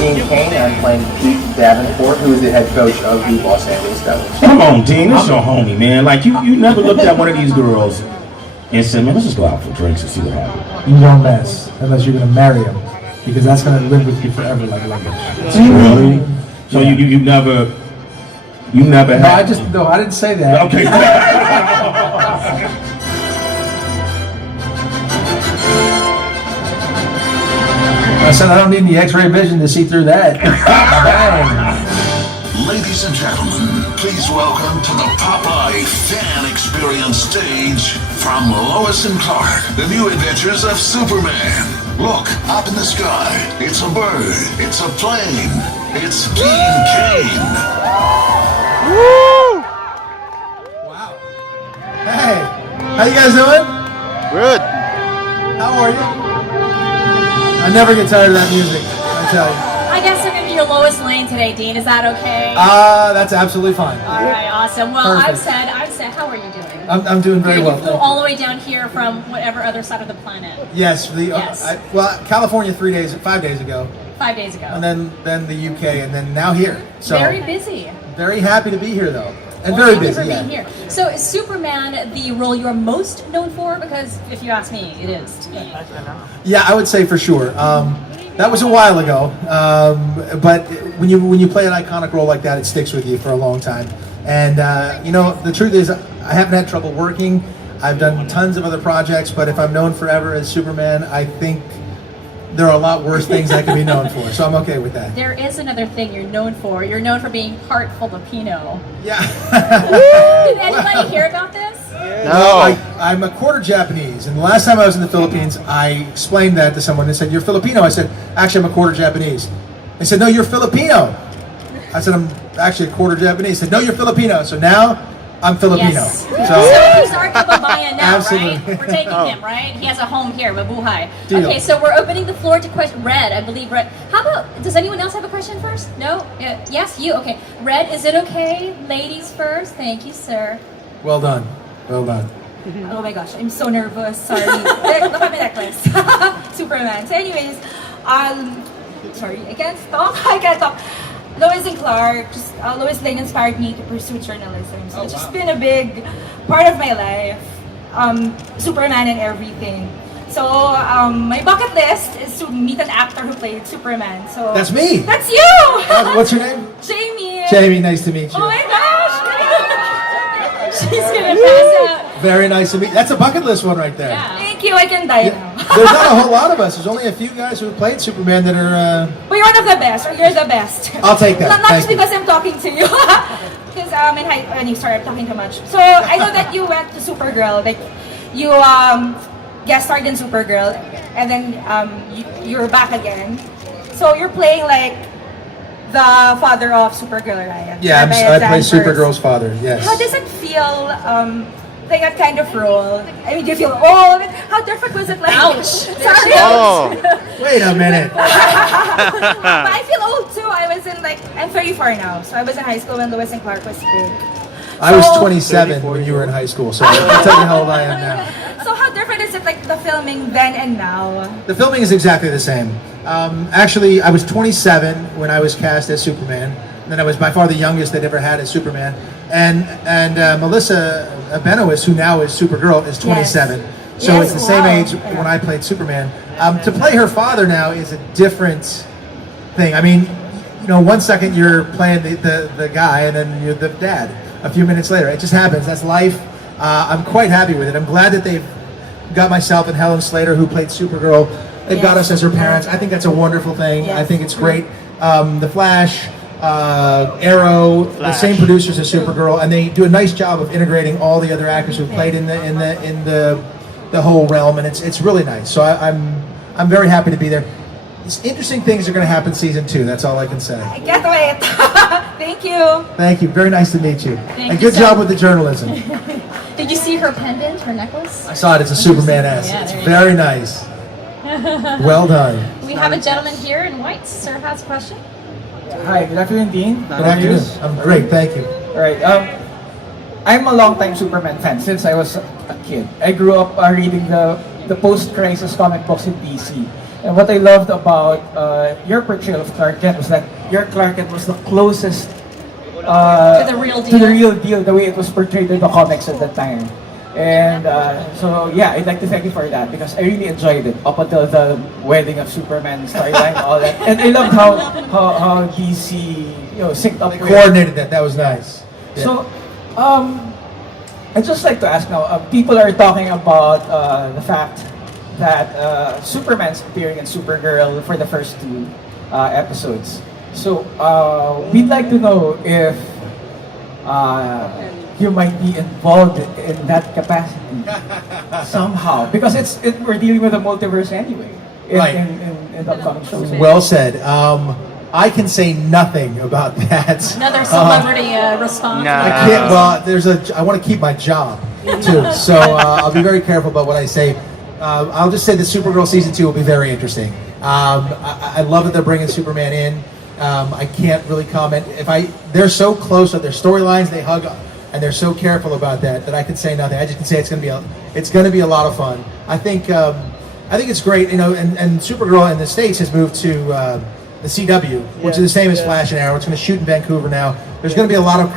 Dean Cain. I'm playing Pete Davenport, who is the head coach of the Los Angeles Devils. Come on, Dean, this your homie, man. Like, you never looked at one of these girls and said, man, let's just go out for drinks and see what happens. You don't mess unless you're gonna marry him, because that's gonna live with you forever like luggage. Really? So you never had... No, I didn't say that. Okay. I said I don't need the X-ray vision to see through that. Ladies and gentlemen, please welcome to the PopLife Fan Experience stage from Lois and Clark, the new adventures of Superman. Look, up in the sky, it's a bird, it's a plane, it's Dean Cain. Woo! Wow. Hey, how you guys doing? Good. How are you? I never get tired of that music, I tell you. I guess I'm going to be your Lois Lane today, Dean. Is that okay? That's absolutely fine. All right, awesome. Well, Perfect. I've said, how are you doing? I'm doing very well. You flew all the way down here from whatever other side of the planet. Yes. Yes. California 5 days ago. 5 days ago. And then the UK, and then now here. So Very busy. very happy to be here, though. And Well, very thank you busy, for yeah. being here. So is Superman the role you're most known for? Because if you ask me, it is to me. Yeah, I would say for sure. That was a while ago, but when you play an iconic role like that, it sticks with you for a long time. And the truth is, I haven't had trouble working. I've done tons of other projects, but if I'm known forever as Superman, I think there are a lot worse things I could be known for. So I'm okay with that. There is another thing you're known for. You're known for being part Filipino. Yeah. Did anybody hear about this? No. I'm a quarter Japanese, and the last time I was in the Philippines, I explained that to someone. They said, "You're Filipino." I said, "Actually, I'm a quarter Japanese." They said, "No, you're Filipino." I said, "I'm actually a quarter Japanese." They said, "No, you're Filipino." So now I'm Filipino. Yes. So he's our kababayan now, Absolutely. right? We're taking him, right? He has a home here, mabuhay. Deal. Okay, so we're opening the floor to question. Red, I believe Red. How about, does anyone else have a question first? No? Yes, you? Okay. Red, is it okay? Ladies first. Thank you, sir. Well done. Well done. Oh my gosh, I'm so nervous. Sorry. Look at my necklace. Superman. So anyways, sorry, I can't talk. I can't talk. Lois and Clark, Lois Lane inspired me to pursue journalism. So it's just been a big part of my life. Superman and everything. So my bucket list is to meet an actor who played Superman. So That's me. That's you. What's your name? Jamie. Jamie. Nice to meet you. Oh my gosh. She's gonna pass out. Very nice to meet you. That's a bucket list one right there. Yeah. Thank you. I can die now. There's not a whole lot of us. There's only a few guys who have played Superman that are. But you're one of the best, or you're the best. I'll take that. Not Thank just you. because I'm talking to you. Because sorry, I'm talking too much. So I know that you went to Supergirl, like you guest starred in Supergirl, and then you're back again. So you're playing like the father of Supergirl, right? Yeah, I play Supergirl's father. Yes. How does it feel? Like that kind of role. I mean, do you feel old? How different was it like? Ouch! Sorry. Oh. Wait a minute. But I feel old too. I'm 34 now, so I was in high school when Lois and Clark was big. I was 27 when you were in high school, so I'll tell you how old I am now. So how different is it, like the filming then and now? The filming is exactly the same. Actually, I was 27 when I was cast as Superman. And then I was by far the youngest they'd ever had as Superman. And Melissa Benoist, who now is Supergirl, is 27. So Yes, it's the same wow. age when I played Superman. To play her father now is a different thing. I mean, 1 second you're playing the guy, and then you're the dad a few minutes later. It just happens. That's life. I'm quite happy with it. I'm glad that they've got myself and Helen Slater, who played Supergirl. They've got us as her parents. I think that's a wonderful thing. Yes. I think it's great. The Flash, Arrow, the same producers as Supergirl, and they do a nice job of integrating all the other actors who played in the whole realm, and it's really nice. So I'm very happy to be there. Interesting things are going to happen season 2. That's all I can say. I can't wait. Thank you. Thank you. Very nice to meet you. Thank And you good so job with the journalism. Did you see her pendant, her necklace? I saw it. It's a Superman S. Yeah, It's there you very nice. Well done. We have a gentleman here in white. Sir has a question. Hi, good afternoon, Dean. Good afternoon. I'm great. Thank you. All right. I'm a long-time Superman fan since I was a kid. I grew up reading the post-crisis comic books in DC. And what I loved about your portrayal of Clark Kent was that your Clark Kent was the closest To the real to the deal. real deal, the way it was portrayed in the comics at that time. And so yeah, I'd like to thank you for that because I really enjoyed it up until the wedding of Superman storyline, all that. And I loved how DC synced up with. Coordinated that. That was nice. Yeah. So I'd just like to ask now. People are talking about the fact that Superman's appearing in Supergirl for the first two episodes. So we'd like to know if you might be involved in that capacity somehow, because we're dealing with a multiverse anyway Right. in the upcoming shows. Well said. I can say nothing about that. Another celebrity response. Nah. I can't. Well, I want to keep my job too, so I'll be very careful about what I say. I'll just say that Supergirl season 2 will be very interesting. I love that they're bringing Superman in. I can't really comment. They're so close on their storylines, they hug, and they're so careful about that I can say nothing. I just can say it's going to be a lot of fun. I think it's great, and Supergirl in the States has moved to the CW, which is the same as Flash and Arrow. It's going to shoot in Vancouver now. There's going to be a lot of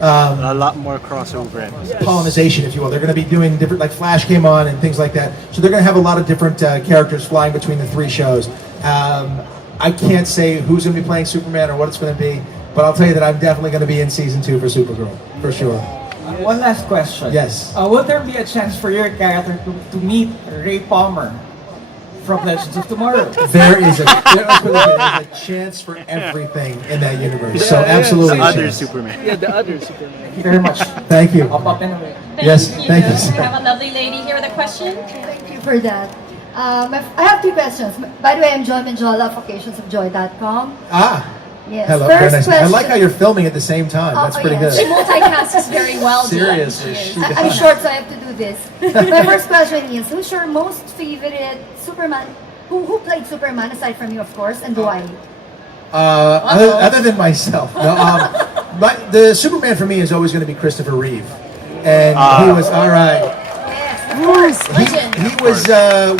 A lot more crossover. pollination, if you will. They're going to be doing different, like Flash came on and things like that. So they're going to have a lot of different characters flying between the three shows. I can't say who's going to be playing Superman or what it's going to be, but I'll tell you that I'm definitely going to be in season 2 for Supergirl, for sure. One last question. Yes. Will there be a chance for your character to meet Ray Palmer from Legends of Tomorrow? There is a chance for everything in that universe. So absolutely. The a other chance. Superman. Thank you very much. Thank you. I'll pop in a bit. Yes, thank you. We have a lovely lady here with a question. Thank you for that. I have 2 questions. By the way, I'm Joy Menjola of occasionofjoy.com. Yes. Hello, very First nice. I question. like how you're filming at the same time. That's pretty yes. She good. multitasks very well. Seriously. I'm short, so I have to do this. My first question is, who's your most favorite Superman? Who played Superman aside from you, of course, and why? Other than myself. No, the Superman for me is always going to be Christopher Reeve. And he was, all right. Yes, of course. He was,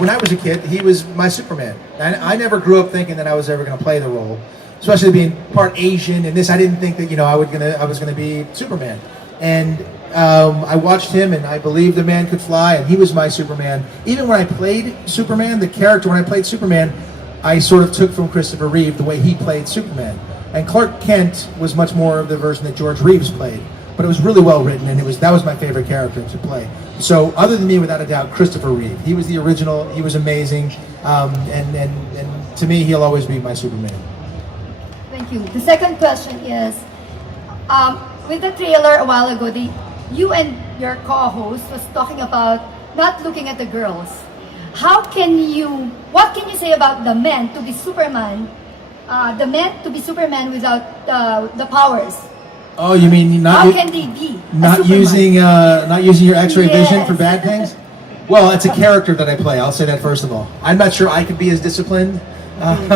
when I was a kid, he was my Superman. I never grew up thinking that I was ever going to play the role. Especially being part Asian and this, I didn't think that, I was going to be Superman. And I watched him and I believed the man could fly and he was my Superman. Even when I played Superman, the character, when I played Superman, I sort of took from Christopher Reeve the way he played Superman. And Clark Kent was much more of the version that George Reeves played. But it was really well written and that was my favorite character to play. So other than me, without a doubt, Christopher Reeve. He was the original, he was amazing. And to me, he'll always be my Superman. Thank you. The second question is, with the trailer a while ago, you and your co-host was talking about not looking at the girls. What can you say about the men to be Superman? The men to be Superman without the powers. Oh, you mean How can they be a not Superman? using your X-ray vision Yes. for bad things? Well, it's a character that I play. I'll say that first of all. I'm not sure I could be as disciplined. But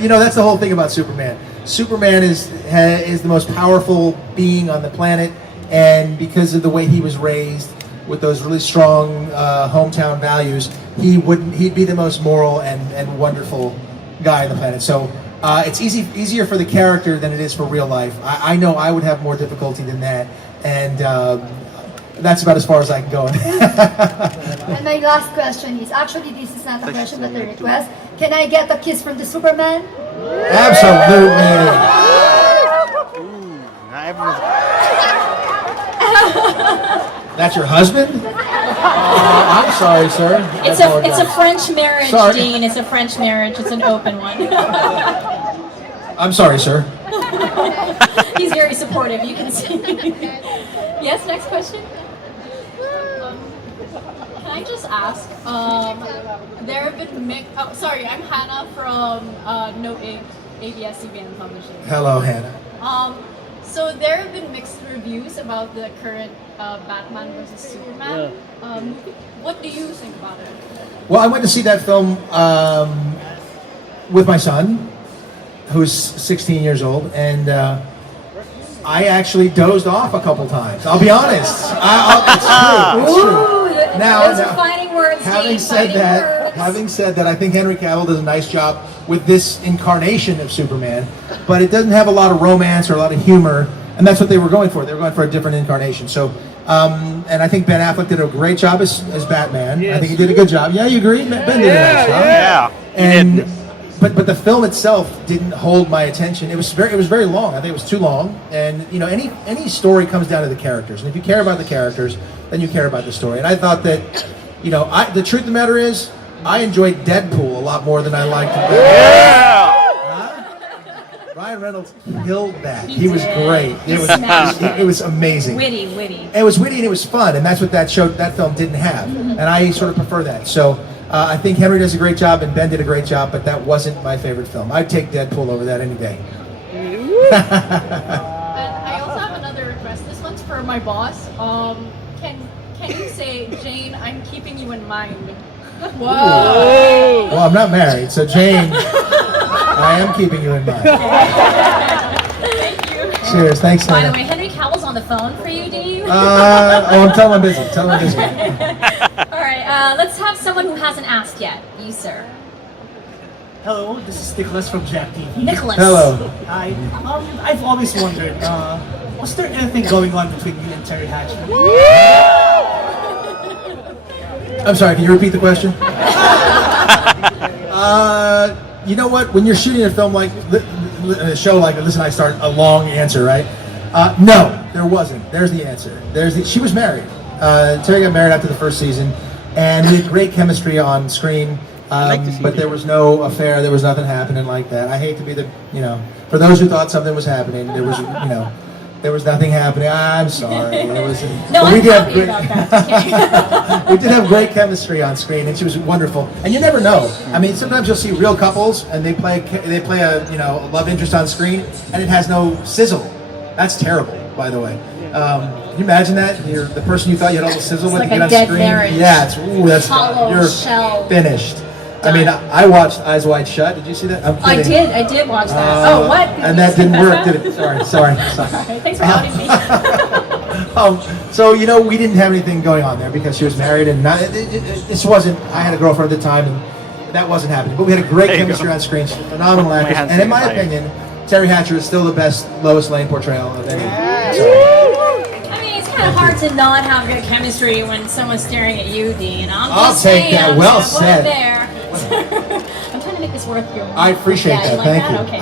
that's the whole thing about Superman. Superman is the most powerful being on the planet, and because of the way he was raised with those really strong hometown values, he'd be the most moral and wonderful guy on the planet. So it's easier for the character than it is for real life. I know I would have more difficulty than that, and that's about as far as I can go. And my last question is, actually this is not a question but a request. Can I get a kiss from the Superman? Absolutely. Not everyone's. That's your husband? I'm sorry, sir. It's a French marriage, Sorry. Dean. It's a French marriage. It's an open one. I'm sorry, sir. He's very supportive. You can see. Yes. Next question. Can I just ask? There have been sorry, I'm Hannah from No Ink, ABS-CBN Publishing. Hello, Hannah. So there have been mixed reviews about the current Batman versus Superman movie. What do you think about it? Well, I went to see that film with my son, who's 16 years old, and I actually dozed off a couple times. I'll be honest. It's true. It's true. Ooh, Now, those are fighting words. having Dean, said fighting that, words. Having said that, I think Henry Cavill does a nice job with this incarnation of Superman, but it doesn't have a lot of romance or a lot of humor, and that's what they were going for. They were going for a different incarnation. So, and I think Ben Affleck did a great job as Batman. I think he did a good job. Yeah, you agree? Ben did a nice job. Yeah. And but the film itself didn't hold my attention. It was very long. I think it was too long. And you know, any story comes down to the characters. And if you care about the characters, then you care about the story. And I thought that, you know, the truth of the matter is, I enjoyed Deadpool a lot more than I liked Batman. Ryan Reynolds killed that. He was great. It was amazing. Witty. It was witty and it was fun, and that's what that film didn't have. And I sort of prefer that. So I think Henry does a great job and Ben did a great job, but that wasn't my favorite film. I'd take Deadpool over that any day. And I also have another request. This one's for my boss. Can you say, Jane, I'm keeping you in mind? Whoa. Well, I'm not married, so Jane, I am keeping you in mind. Thank you. Cheers, thanks, By the Hannah. way, Henry Cavill's on the phone for you, do you? I'm telling him busy. Tell him busy. All right, let's have someone who hasn't asked yet. You, sir. Hello, this is Nicholas from Jack TV. Nicholas. Hello. Hi. I've always wondered, was there anything going on between you and Terry Hatcher? I'm sorry, can you repeat the question? You know what? When you're shooting a film like a show like this, and I start a long answer, right? No, there wasn't. There's the answer. She was married. Terry got married after the first season, and we had great chemistry on screen. But there was no affair. There was nothing happening like that. I hate to be for those who thought something was happening, there was nothing happening. I'm sorry. No, I'm happy about that. We did have great chemistry on screen, and she was wonderful. And you never know. I mean, sometimes you'll see real couples, and they play a love interest on screen, and it has no sizzle. That's terrible, by the way. Can you imagine that? You're the person you thought you had all the sizzle with, like you a get on dead screen. marriage. Yeah, that's Hollow you're shell. finished. I mean, I watched Eyes Wide Shut. Did you see that? I'm I kidding. did watch that. Oh, what? And that didn't work, did it? Sorry. Thanks for outing me. So we didn't have anything going on there because she was married, and this wasn't. I had a girlfriend at the time, and that wasn't happening. But we had a great chemistry on screen, phenomenal actress, and in my opinion, Terry Hatcher is still the best Lois Lane portrayal of any. I mean, it's kind of hard to not have good chemistry when someone's staring at you, Dean. I'll take that. Well said. There. I'm trying to make this worth your. I appreciate that. Like Thank that? you. Okay,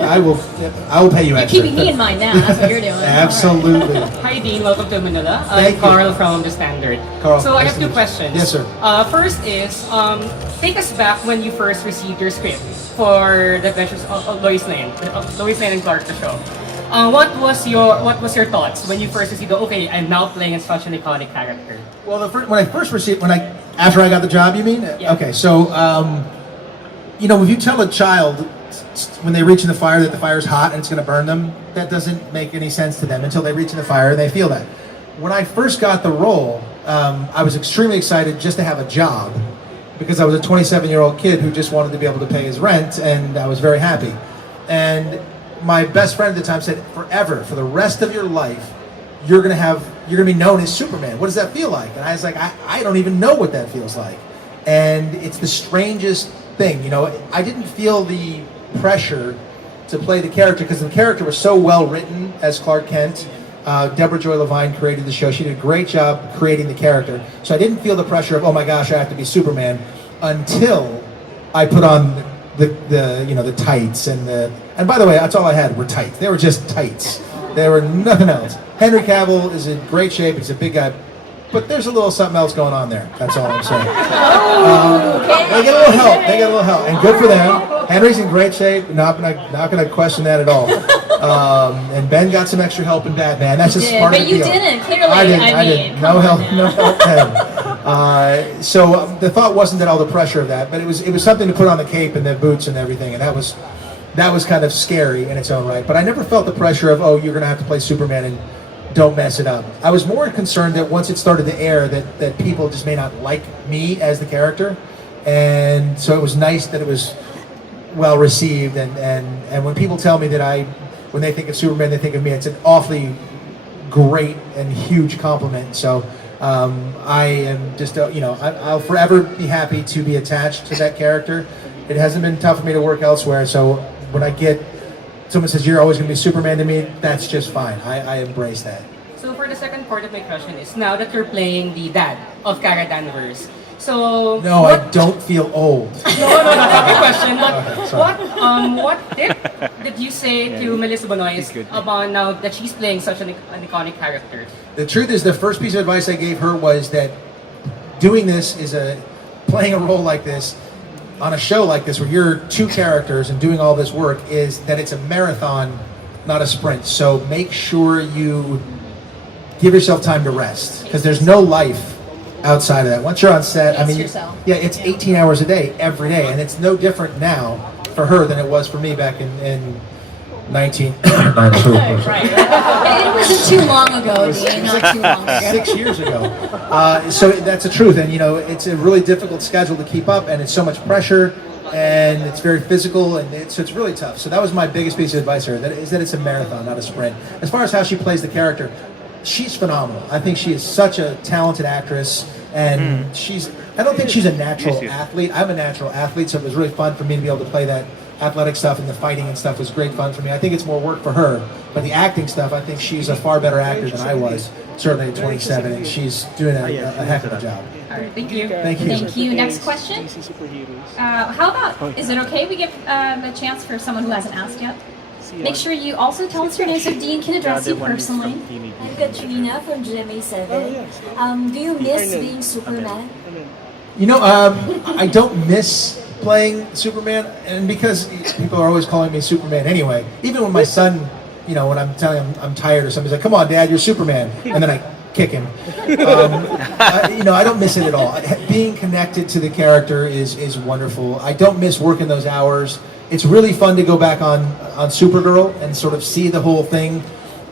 I will pay you You're extra. keeping me in mind now. That's what you're doing. Absolutely. Hi Dean, welcome to Manila. Thank I'm Carl you. from The Standard. Carl, so I nice have to two meet you. questions. Yes, sir. First is, take us back when you first received your script for The Adventures of Lois Lane and Clark, the show. What was your thoughts when you first received okay, I'm now playing such an iconic character? Well, after I got the job, you mean? Yeah. Okay, so if you tell a child when they reach in the fire that the fire's hot and it's going to burn them, that doesn't make any sense to them until they reach in the fire and they feel that. When I first got the role, I was extremely excited just to have a job because I was a 27-year-old kid who just wanted to be able to pay his rent, and I was very happy. And my best friend at the time said, forever, for the rest of your life, you're gonna be known as Superman. What does that feel like? And I was like, I don't even know what that feels like. And it's the strangest thing, I didn't feel the pressure to play the character because the character was so well written as Clark Kent. Deborah Joy Levine created the show. She did a great job creating the character. So I didn't feel the pressure of, oh my gosh, I have to be Superman, until I put on the tights and by the way, that's all I had were tights. They were just tights. They were nothing else. Henry Cavill is in great shape. He's a big guy, but there's a little something else going on there. That's all I'm saying. They get a little help, and good for them. Henry's in great shape. Not gonna question that at all. And Ben got some extra help in Batman. That's just part of the deal. But you didn't. Clearly, I didn't. No help. Then. So the thought wasn't that all the pressure of that, but it was something to put on the cape and the boots and everything, and that was kind of scary in its own right. But I never felt the pressure of, you're going to have to play Superman and don't mess it up. I was more concerned that once it started to air that people just may not like me as the character, and so it was nice that it was well received. And when people tell me that when they think of Superman, they think of me, it's an awfully great and huge compliment. So I am just, I'll forever be happy to be attached to that character. It hasn't been tough for me to work elsewhere, so when I get someone says you're always going to be Superman to me, that's just fine. I embrace that. So for the second part of my question is, now that you're playing the dad of Kara Danvers, so No, I don't feel old. No, that's not my question. But Okay, sorry. what tip did you say to Melissa Benoist about now that she's playing such an iconic character? The truth is, the first piece of advice I gave her was that doing this playing a role like this on a show like this where you're two characters and doing all this work is that it's a marathon, not a sprint. So make sure you give yourself time to rest because there's no life outside of that. Once you're on set, it's 18 hours a day, every day, and it's no different now for her than it was for me back in 1992. Right. It wasn't too long ago, Dean. Not too long ago. 6 years ago. So that's the truth, and it's a really difficult schedule to keep up, and it's so much pressure, and it's very physical, and so it's really tough. So that was my biggest piece of advice to her, that it's a marathon, not a sprint. As far as how she plays the character, she's phenomenal. I think she is such a talented actress, and I don't think she's a natural athlete. I'm a natural athlete, so it was really fun for me to be able to play that athletic stuff, and the fighting and stuff was great fun for me. I think it's more work for her, but the acting stuff, I think she's a far better actor than I was, certainly at 27, and she's doing a heck of a job. All right, thank you. Thank you. Thank you. Next question. How about, is it okay we give the chance for someone who hasn't asked yet? Make sure you also tell us your name so Dean can address you personally. I'm Katrina from GMA7. Do you miss being Superman? I don't miss playing Superman, and because people are always calling me Superman anyway, even when my son, when I'm telling him I'm tired or something, he's like, come on, Dad, you're Superman, and then I kick him. I don't miss it at all. Being connected to the character is wonderful. I don't miss working those hours. It's really fun to go back on Supergirl and sort of see the whole thing.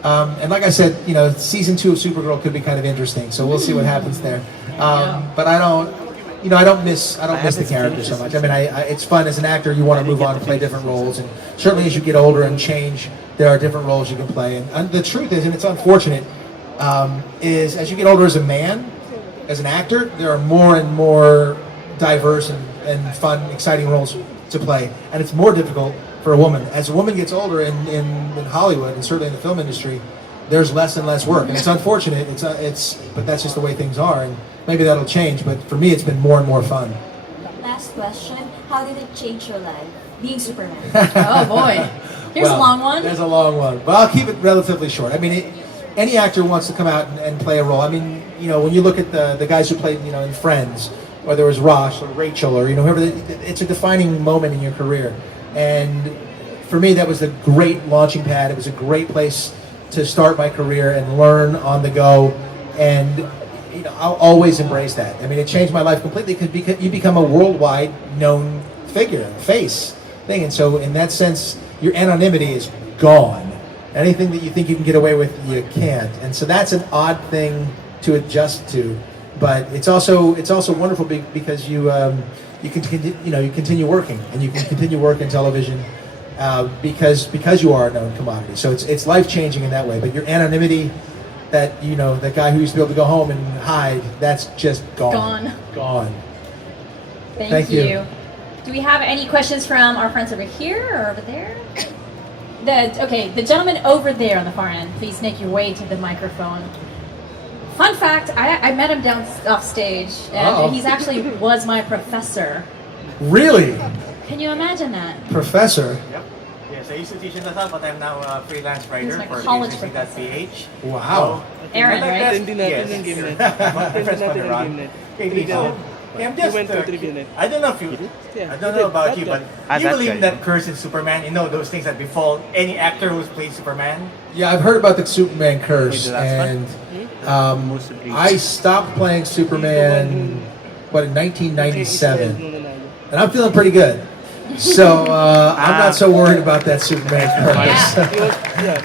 And like I said, season 2 of Supergirl could be kind of interesting, so we'll see what happens there. But I don't miss the character so much. I mean, it's fun as an actor. You want to move on and play different roles, and certainly as you get older and change, there are different roles you can play. And the truth is, and it's unfortunate, is as you get older as a man, as an actor, there are more and more diverse and fun, exciting roles to play, and it's more difficult for a woman. As a woman gets older in Hollywood, and certainly in the film industry, there's less and less work, and it's unfortunate. But that's just the way things are, and maybe that'll change. But for me, it's been more and more fun. Last question. How did it change your life, being Superman? Oh boy, here's a long one. There's a long one, but I'll keep it relatively short. I mean, any actor wants to come out and play a role. I mean, when you look at the guys who played, in Friends, whether it was Ross or Rachel or whoever, it's a defining moment in your career. And for me, that was a great launching pad. It was a great place to start my career and learn on the go. And I'll always embrace that. I mean, it changed my life completely because you become a worldwide known figure, face thing. And so in that sense, your anonymity is gone. Anything that you think you can get away with, you can't. And so that's an odd thing to adjust to. But it's also wonderful because you continue working, and you can continue work in television because you are a known commodity. So it's life changing in that way. But your anonymity, that guy who used to be able to go home and hide, that's just gone. Gone. Thank you. Do we have any questions from our friends over here or over there? The gentleman over there on the far end, please make your way to the microphone. Fun fact, I met him off stage, and he's actually was my professor. Really? Can you imagine that? Professor? Yep. Yes, I used to teach in Lasal, but I'm now a freelance writer for college PH. Wow. So, Aaron, right? Yes. My first one around. I'm just, I don't know about you, but you believe in that curse in Superman? Those things that befall any actor who's played Superman? Yeah, I've heard about the Superman curse, and I stopped playing Superman, in 1997, and I'm feeling pretty good. So I'm not so worried about that Superman curse.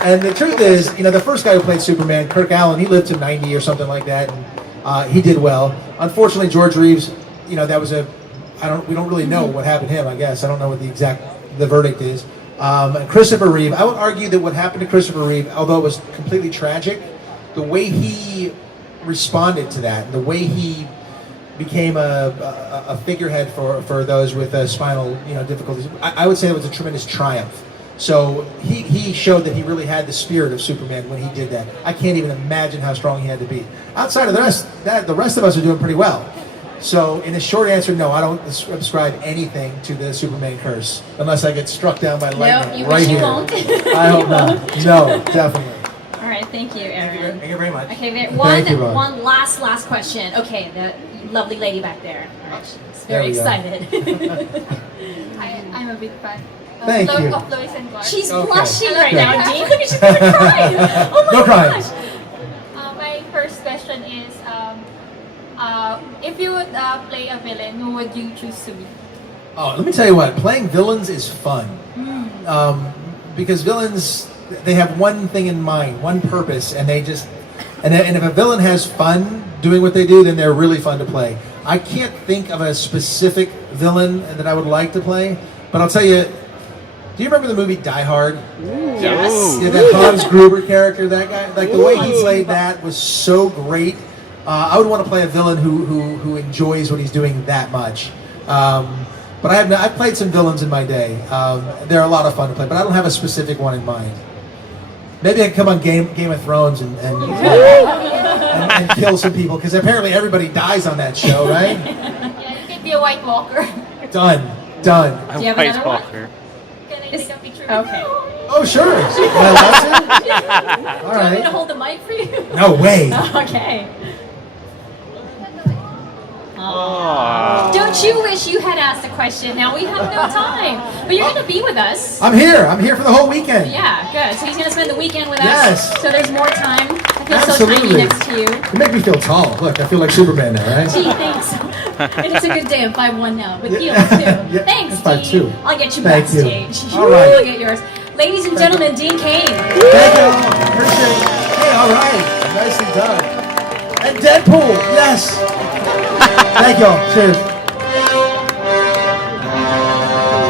And the truth is, the first guy who played Superman, Kirk Allen, he lived to 90 or something like that, and he did well. Unfortunately, George Reeves, that was we don't really know what happened to him, I guess. I don't know what the verdict is. And Christopher Reeve, I would argue that what happened to Christopher Reeve, although it was completely tragic, the way he responded to that, the way he became a figurehead for those with spinal difficulties, I would say it was a tremendous triumph. So he showed that he really had the spirit of Superman when he did that. I can't even imagine how strong he had to be. Outside of the rest of us are doing pretty well. So in a short answer, no, I don't ascribe anything to the Superman curse unless I get struck down by lightning right here. Won't. I hope not. No, definitely. All right, thank you, Aaron. Thank you very much. Okay, Ron. one last question. Okay, the lovely lady back there. All right, she's very excited. I'm a big fan. Thank you. Of Lois and Clark. She's blushing right now, Dean. Look, she's gonna cry. Oh my No crying. gosh. My first question is, if you would play a villain, who would you choose to be? Oh, let me tell you what. Playing villains is fun. Because villains, they have one thing in mind, one purpose, and they just... And if a villain has fun doing what they do, then they're really fun to play. I can't think of a specific villain that I would like to play, but I'll tell you, do you remember the movie Die Hard? Yes. Yeah, that Hans Gruber character, that guy, like the way he played that was so great. I would want to play a villain who enjoys what he's doing that much. But I've played some villains in my day. They're a lot of fun to play, but I don't have a specific one in mind. Maybe I can come on Game of Thrones and kill some people, because apparently everybody dies on that show, right? Yeah, you can be a White Walker. Done. Do you have another one? Can I take a picture? Okay. Oh, sure. Am I allowed to? All Do you want me to right. hold the mic for you? No way. Okay. Don't you wish you had asked a question? Now we have no time. But you're going to be with us. I'm here. I'm here for the whole weekend. Yeah, good. So he's going to spend the weekend with us. Yes. So there's more time. I feel so Absolutely. tiny next to you. You make me feel tall. Look, I feel like Superman now, right? Gee, thanks. And it's a good day. I'm 5'1" now. With heels, too. Yeah, Thanks, that's Dean. 5'2". I'll get you Thank you. backstage. All right. You'll get yours. Ladies and gentlemen, Dean Cain. Thank you. Appreciate it. Hey, all right. Nicely done. And Deadpool. Yes. Thank you. Cheers.